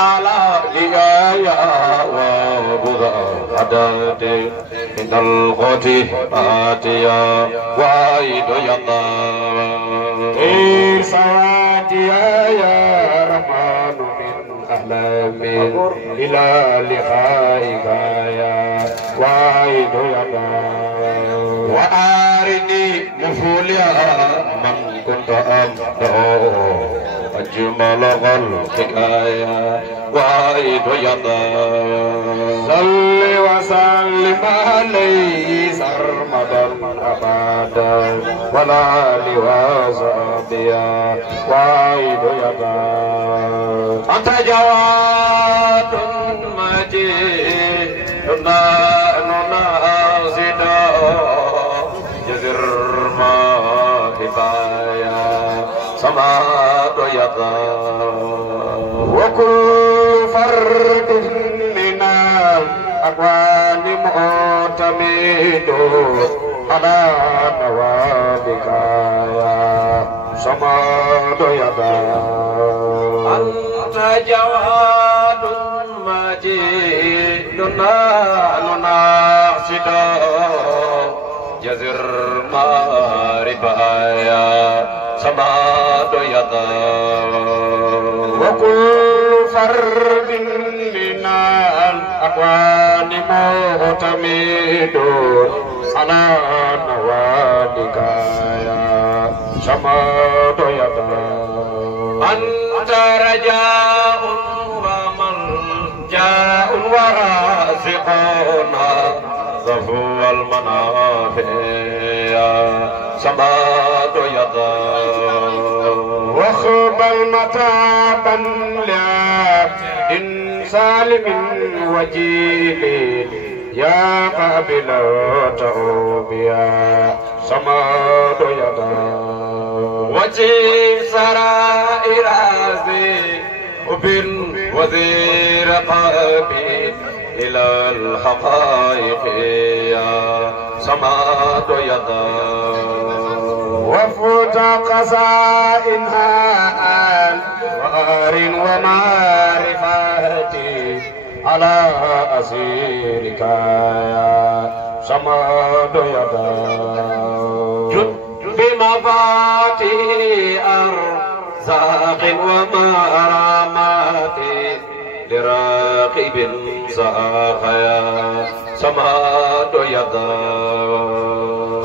على ليايا وبضع حداد من القوت آتيا وعيد يطا سواتيا يا رحمن من أحلام إلى لقائك يا وعيد يطا وأرني مفوليا من كنت أمدعو أجمل خلقك يا وعيد يدا صل وسلم عليه سرمدا أبدا ولا لوازبيا وعيد يدا أنت جواد مجيد نازدا جزر ما كفايا سماد يدا وكل فرد من الأكوان معتمد على نوابك يا سماد يدا أنت جواد مجيد نناشد جزر ماربايا سماد يدا وكل فرد من الأكوان معتمد على نوادك يا سماد يدا أنت رجاء وملجأ ورازقنا ظهو المنافع يا سماد يدا واخبل متابا لعبد سالم وجيل يا قابل توب يا سماد يدا وجيب سرائر وبن وزير قابل إلى الحقائق يا سماد يدا وفوت قصائنها وآر ومعرفات على أسيرك يا سماد يدا جد بمفاتيح أرزاق ومرامات لراقب ساخيا سماد يدا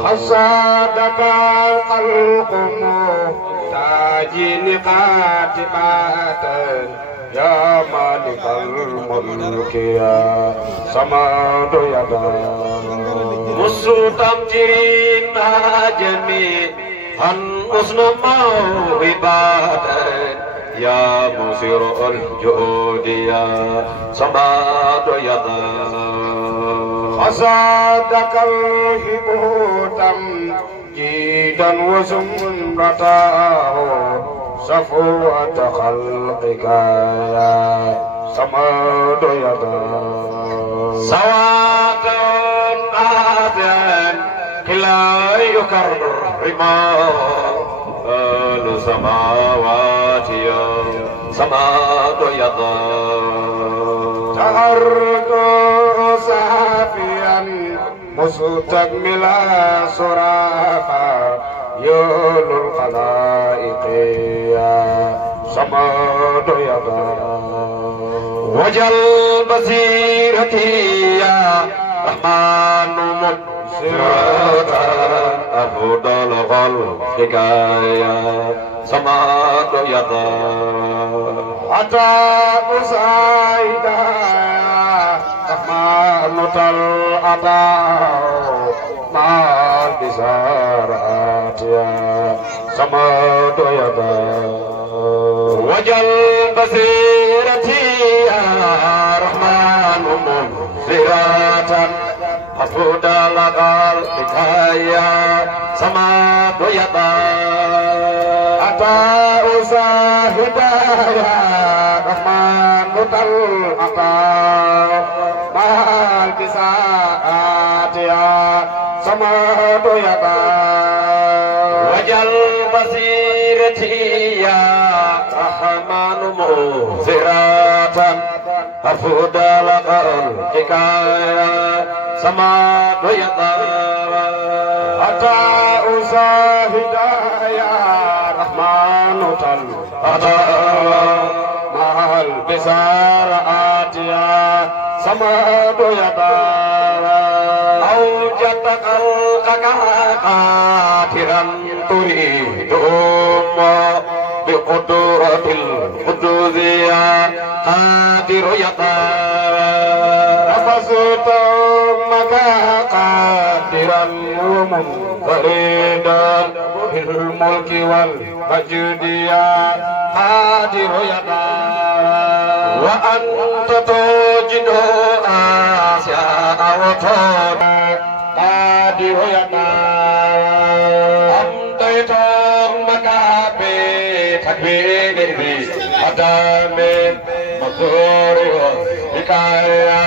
حصادك الخلق محتاج لقاتبات يا مالك الملك يا سماد يدا مسوطم جرينا جميعا حسن موهبات يا مسير الجود يا سماد يدا حصادك الهبوت جيدا وزمرته صفوة خلقك يا سماد يدا سواد نافع لا يكرم السماوات يا سماد يدا تهرت سافيا مستكملا سرافا يول الخلائق يا سماد يدا وجل بصيرتي يا رحمن مبصرة أفضل خلقك يا سماد يدا حتى أسعد رحمن الأداء مع البزارات يا سماد يدا وجل بصيرتي يا رحمن مبصرة أفضل خلقك يا سماد يدا أتى أساهد يا رحمن الأداء مع البزارات يا سماد يدا وجل بصيرتي يا رحمن مغفرات Afudal hikayat sama doyata Ata usah hidayah Rahmanutan Ata mahal besar atia sama doyata Aujatakal kakakatiran turidum biquduratil quduziyah qadir yata Rafasutum maka qadiran umum Faridan bil mulki wal majudiyah qadir yata Wa anta tujidu asya awatan qadir yata Anta itung makabe takbir Adamin Maghuri Hikaya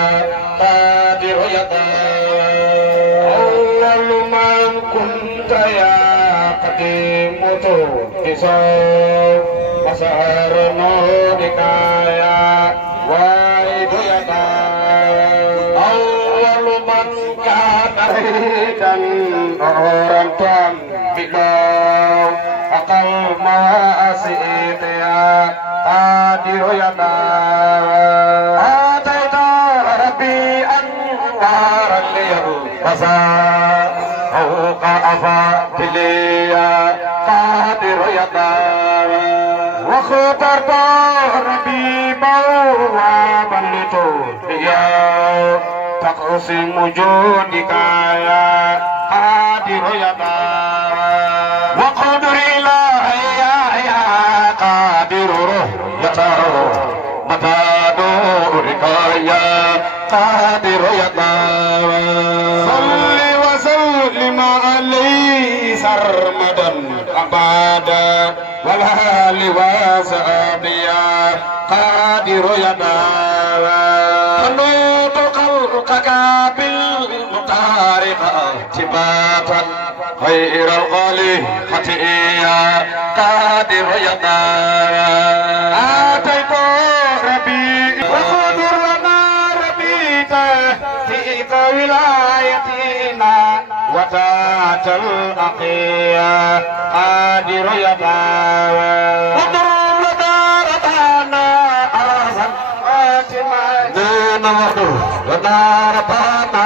Qadir Yata Awwalu man kunta ya Qadimutu Iso Masarno Hikaya Waidu Yata Awwalu man kadari dan orang tuan Bilau Akal ma'asih Qadir yata Ataita Rabbi anwaran liyal Fasa Fauqa afadiliya Qadir yata Wa khutarta Rabbi bawaban litu Liya Taqsimu judika ya Qadir yata Wa qadir ilahi ya Qadir Matadu rikaya Qadir yata Salli wa sallim alaihi sarmadan abada Walhali wa sa'abiyya Qadir yata Hanutu khalqaka bil mutariqa Tibatan khairal qali khati'iyya Qadir yata wilayatina wa ta'atal aqiya Qadir yata Wadur ladaratana arasan Qatimah Nina wadur ladaratana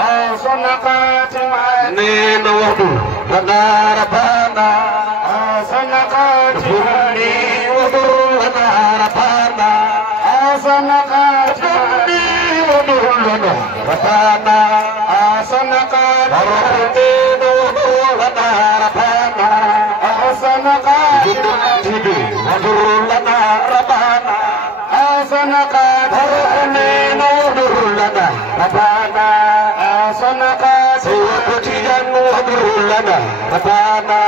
Arasan Qatimah Nina wadur ladaratana Arasan Qatimah Nina wadur ladaratana Arasan Qatimah Rabbana asanaka Rabbina Rabbana Rabbana asanaka Jibi Rabbana Rabbana asanaka Rabbina Rabbana Rabbana asanaka Sayyidina Rabbana Rabbana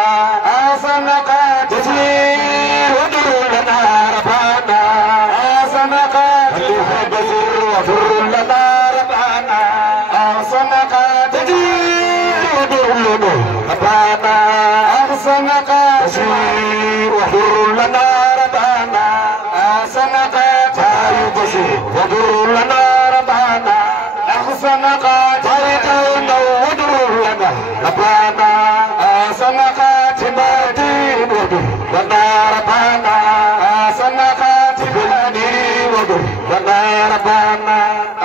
asanaka Jibi Rabbana Rabbana asanaka Rabbana Rabbana ahsanaka wahdur lana Rabbana ahsanaka wahdur lana Rabbana ahsanaka wahdur lana Rabbana ahsanaka tibadi wahdur lana Rabbana ahsanaka tibadi wahdur lana Rabbana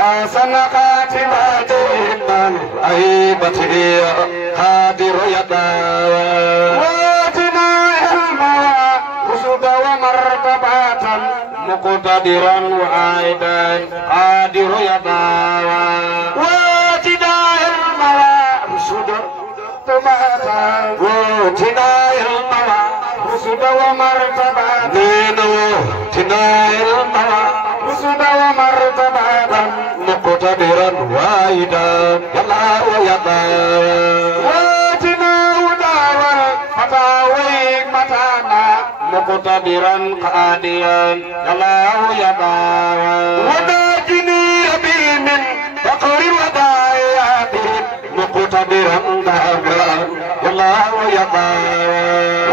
ahsanaka tibadi aibati Qadir yata Watina ilma Usuda wa martabatan Muqtadiran wa aidan Qadir yata Watina ilma Usuda tabatan Watina ilma Usuda wa martabatan Nino Tina ilma Usuda wa martabatan Muqtadiran wa aidan Yalla wa yata Muqtadiran keadilan Allah ya bawa Wadajini abimin Fakri wadayatin Muqtadiran keadilan Allah ya bawa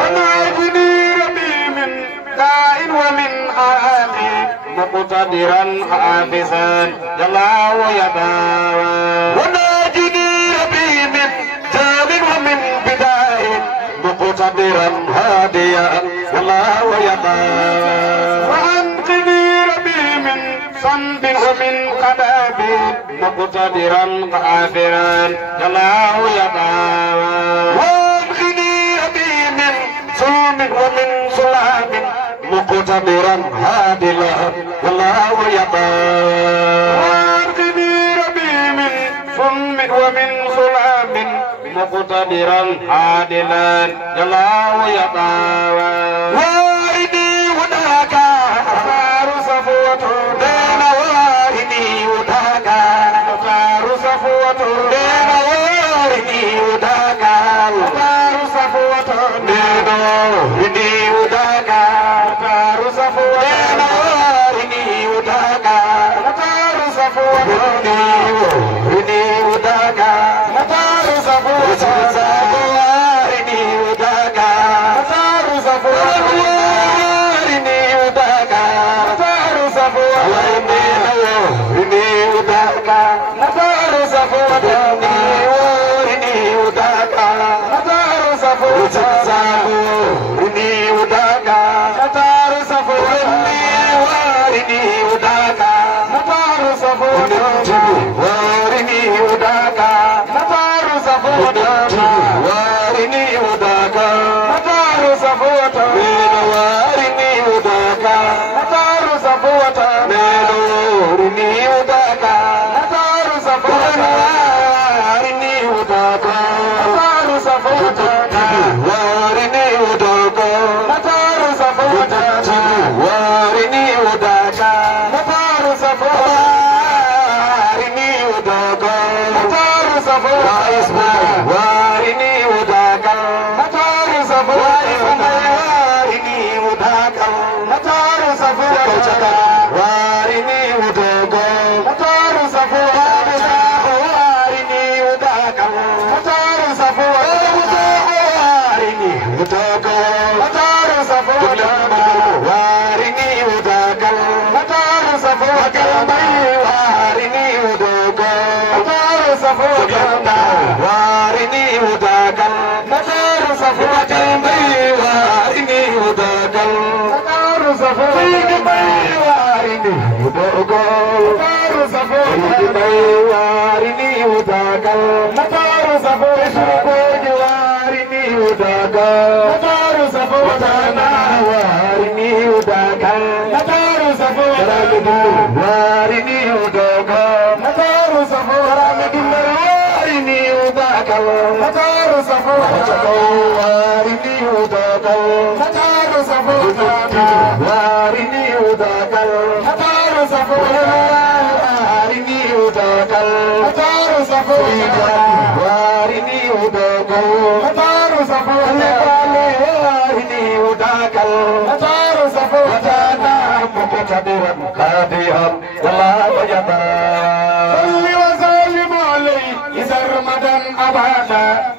Wadajini abimin Kain wa min ahli مقتدرا حافظا يا الله يا باوا وناجني ربي من تاب ومن بداء مقتدرا هاديا يا الله يا باوا وأنقذني ربي من صنب ومن قباب مقتدرا غافرا يا الله يا باوا وأنقذني ربي من ظلم ومن ظلام مقتدرا هادلا والله يبا وارقني ربي من ظلم ومن ظلام مقتدرا هادلا الله يبا وارني هداك صار صفوة بين وارني هداك صار صفوة بين وارني هداك صار صفوة بين وارني هداك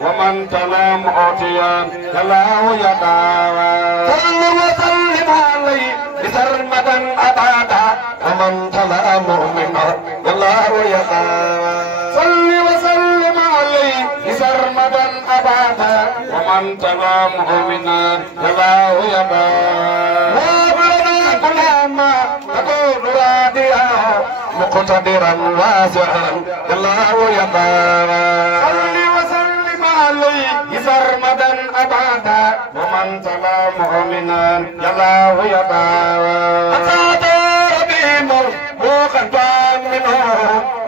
ومن تلا معطيا الله يداوى صل وسلم عليه بسرمدا أبدا ومن تلا مؤمنا الله يداوى صل وسلم عليه بسرمدا أبدا ومن تلا مؤمنا الله يداوى وابلنا كل ما تكون راديا مقتدرا واسعا الله يداوى سرمدا أبدا ومن تلا مؤمنا يالله يباوى أتى ربي مربوخا منه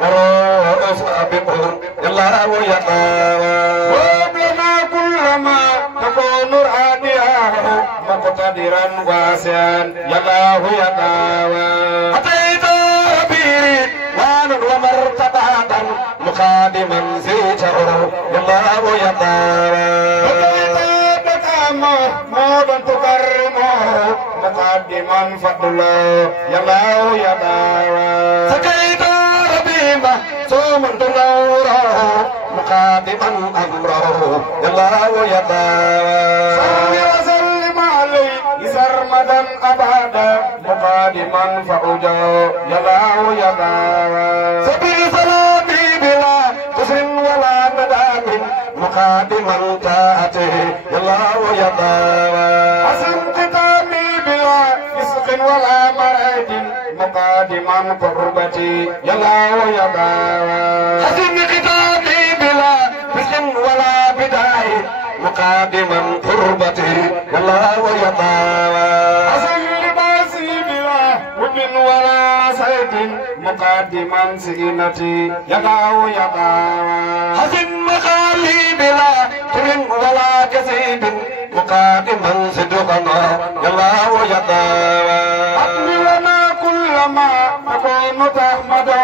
ورؤوس أبيه يالله يباوى وابلنا كل ما تكون راديا مقتدرا واسعا يالله يباوى أتيت ربي وان ومرتبة مقادما زيته يالله يباوى موضا تكرمه مقدما فضله يالله يباوى سكيت ربيمه ثم تنوره مقدما امره يالله يباوى صل وسلم عليه سرمدا ابدا مقادما فأجا يداه يداه سبيل سلامي بلا كسر ولا ندام مقادما طاعته يداه يداه حسن ختامي بلا فسق ولا مراد مقادما قربتي يداه يداه حسن ختامي بلا فسق ولا بداية مقادما قربتي والله يطاوى حسن لباسي بلا ومن ولا سيد مقادما سئنتي يداه يطاوى حسن مقالي بلا كرم ولا كسيب مقادما صدقنا يالله يطاوى أقم لنا كل ما نكون تحمده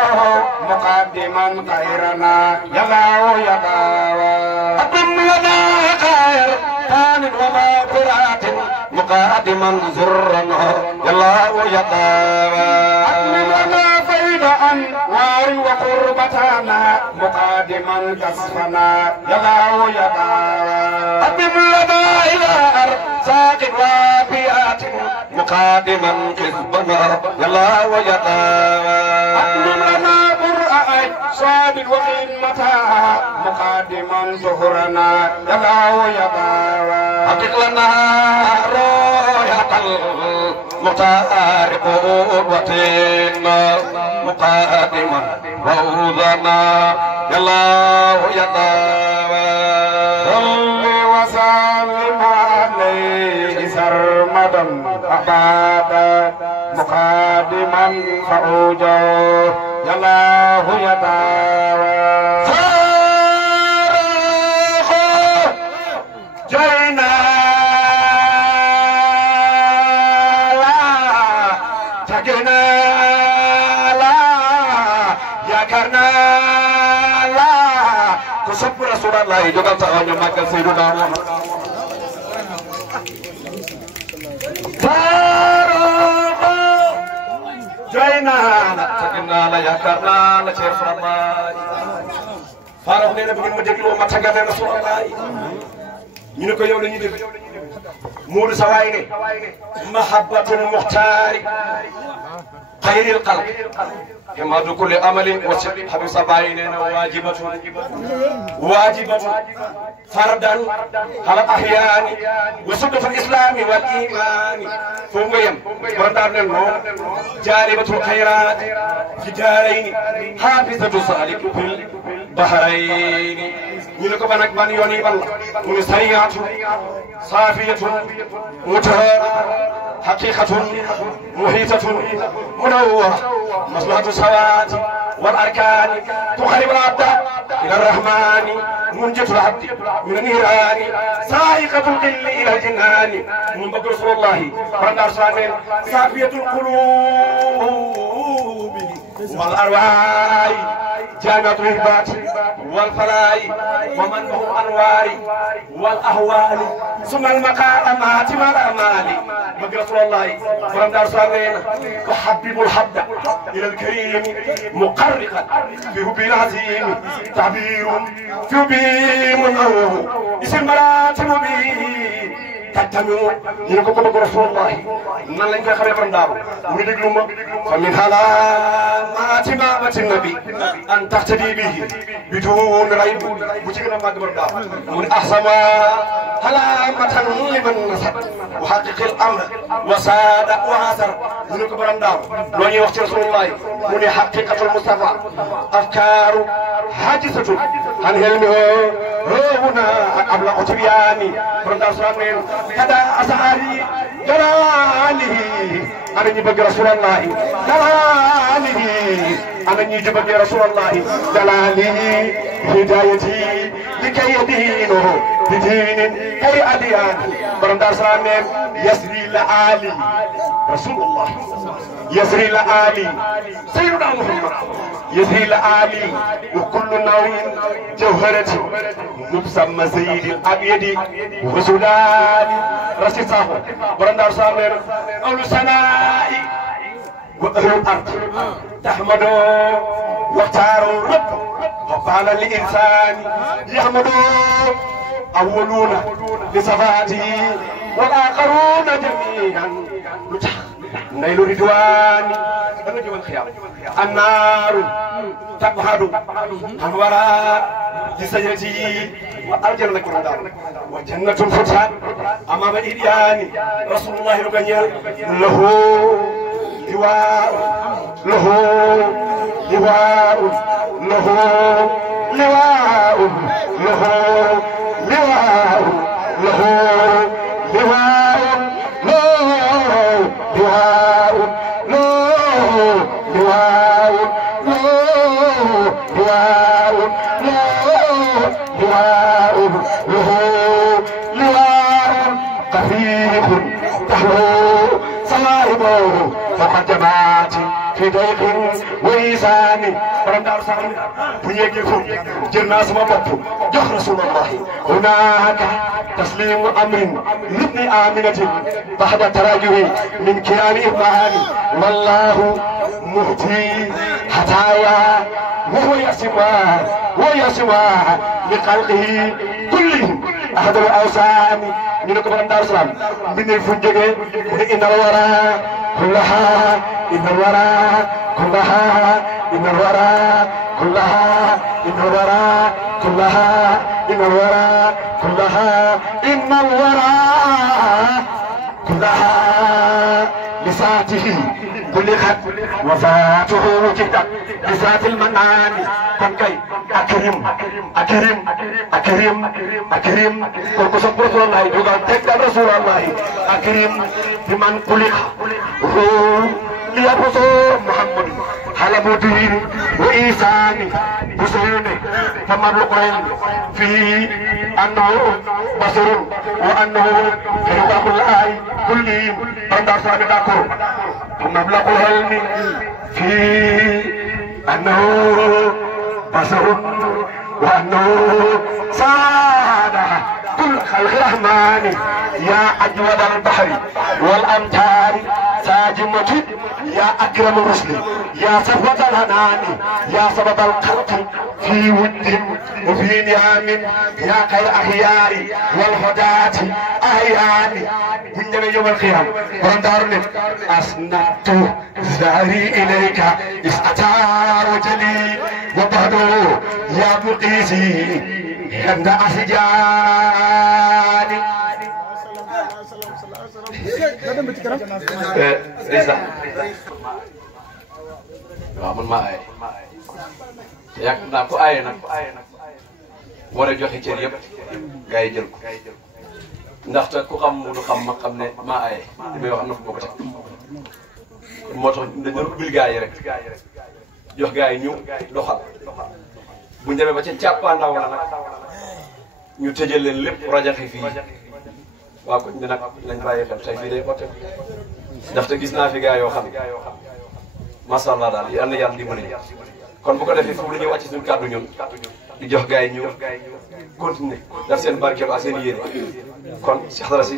مقدما خيرنا يالله يطاوى أقم لنا خير كان وما قرات مقادما زرنا يالله يطاوى أقم لنا فيد أنوار وقربتنا مقادما كسفنا يالله يطاوى أقم لنا إلى أرزاق وافيات مقادما كسبنا يالله يطاوى أقم لنا قرآن صاد وخدمتها مقادما ظهرنا يالله يطاوى حقق لنا رؤية المختار قوتنا مقادما روضنا يالله يطاوى صل وسلم عليه سرمدا أبدا مقادما فأوجا يالله يطاوى جينا لا تجنا لا يا كرنا لا كسب رسول الله جل تعالى مكة سيدنا محمد جينا لا تجنا لا يا كرنا لا شيخ الله فارغ لنا بين مدجلو ما تجنا رسول الله ñu ne ko yow la ñuy dégg Moodu sa waay ne mahabbatul muxtaari xayril xalq imaadu kulli amalin wa habib sa bàyyi nee na waajibatun fardan ala ahyaani wa sunnatul islaami wal imaani foofu nga yem borom daal ne moom jaalibatul xayraat fi daarayni xaafisatu saalik fil bahrayni ñu ne ko ban ak ban yoon yi ban la mu ne sariyaatu saafiyatu mutahara haqiqatun muhitatun munawwara maslahatu sawaati wal arkaani tuqarribu al-abda ila ar-rahmaani munjitul abdi min an-niiraani saa'iqatul qilli ila al-jinaani mun bëgg rasulullahi bandar sanen saafiyatul qulubi wal arwaahi جامعة الهبات والفلاح ومنبه الأنوار والأهوال ثم المقامات والأمال مجد رسول الله ورم دار سالين وحبب الحبد إلى الكريم مقرقا في حب العظيم تعبير في حبه منه اسم مراتب به تتمو ينكو كما رسول الله من لنك خبر بندار ودغلوما فمن علامات مامة النبي ان تقتدي به بدون ريب بوتينا ما بردار من احسن علامة لمن نصب وحقق الامر وساد وعسر ينكو بندار لو ني وقت رسول الله من حقيقة المصطفى افكار حادثة عن علمه هنا قبل أتبياني بردار سلامين كذا أسعاري جلاله أنا نجيب رسول الله جلاله أنا نجيب رسول الله جلاله هدايتي لكي يدينه بدين كي أديان بردار سلامين يسري لآلي رسول الله يسري لآلي سيدنا محمد يسري لآلي وكل نوع جوهرتي نبسم سيد الأبيض وسوداني رشيد صاحب برندار سامر أول سنائي وأهل الأرض تحمدوا واختاروا رب وقال الإنسان يحمدوا أولون لصفاته والآخرون جميعا نيل رضوان النار تبهد عن وراء لسجرتي والجنة كردار وجنة فتحت أمام الإديان رسول الله ركنيل له لواء له لواء له لواء له لواء له لواء لواء لواء لواء لواء له لواء قفيق تحلو صائبه فقد جمعت في ضيق وإيسان فرم دار سامي بنيجيكم جرنا سما بطو جه رسول الله هناك تسليم أمر لابن آمنة بعد تراجعه من كيان إبراهيم والله مهدي حتايا وهو يسمع لخلقه كلهم أحد الأوثان من كبر دار السلام من الفنجة إن الورى كلها إن الورى كلها إن الورى كلها إن الورى كلها إن الورى كلها إن الورى كلها لساته كلها وفاته جدا لسات المنان كن كي أكرم أكرم أكرم أكرم كن كسب رسول الله يقول تكتب رسول الله أكرم بمن كلها ليبصر محمد حلب دين وإيسان بصيرني فمبلغ فيه أنه بصر وأنه خلق الله كلهم بندر سامي داكور ومبلغ العلم فيه أنه بصر وأنه سادة كل خلق الرحمن يا أجود البحر والأمطار ساجمة يا أكرم الرسل يا صفوة الهنان يا سبب الخلق في ود وفي نعم يا خير أخيار والهداة أحيان من يوم القيامة وندارني أسنت زاري إليك إستار وجلي وبهدو يا مقيسي عند أسجاني Desa waaw man maa ay yaakaar naa ko aaye nag war a joxe cër yëpp gars yi jël ko ndaxte ku xam mu du xam ma xam ne maa aaye li may wax am na fu ma ko teg moo tax dañu ubbil gars yi rek jox gars yi ñu doxal buñ demee ba ca càppaandaw la nag ñu tëjal leen lépp rajaxe fii waaw koñ bi nag lañ bàyyi xel tey fii day xotte ndaxte gis naa fi gars yoo xam ne macha allah daal yal na yàlla dimbali kon bu ko defee foofu la ñuy wàcc suñu kàddu ñun di jox gars yi ñu continuer daf seen barkeelu ak seen yéene kon Cheikh Dara Sy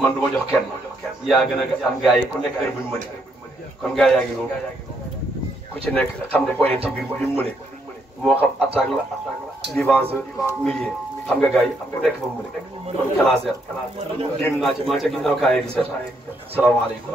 man du ma jox kenn yaa gën a am gars yi ku nekk heure bu ñu mënee kon gars yaa ngi noonu ku ci nekk xam nga pointé bi bu ñu mënee moo xam attaque la défense milieu xam nga gars yi ku nekk fa mu mënee kon classé génn naa ci maa ca ginnaaw kaay di seetaan salaamaaleykum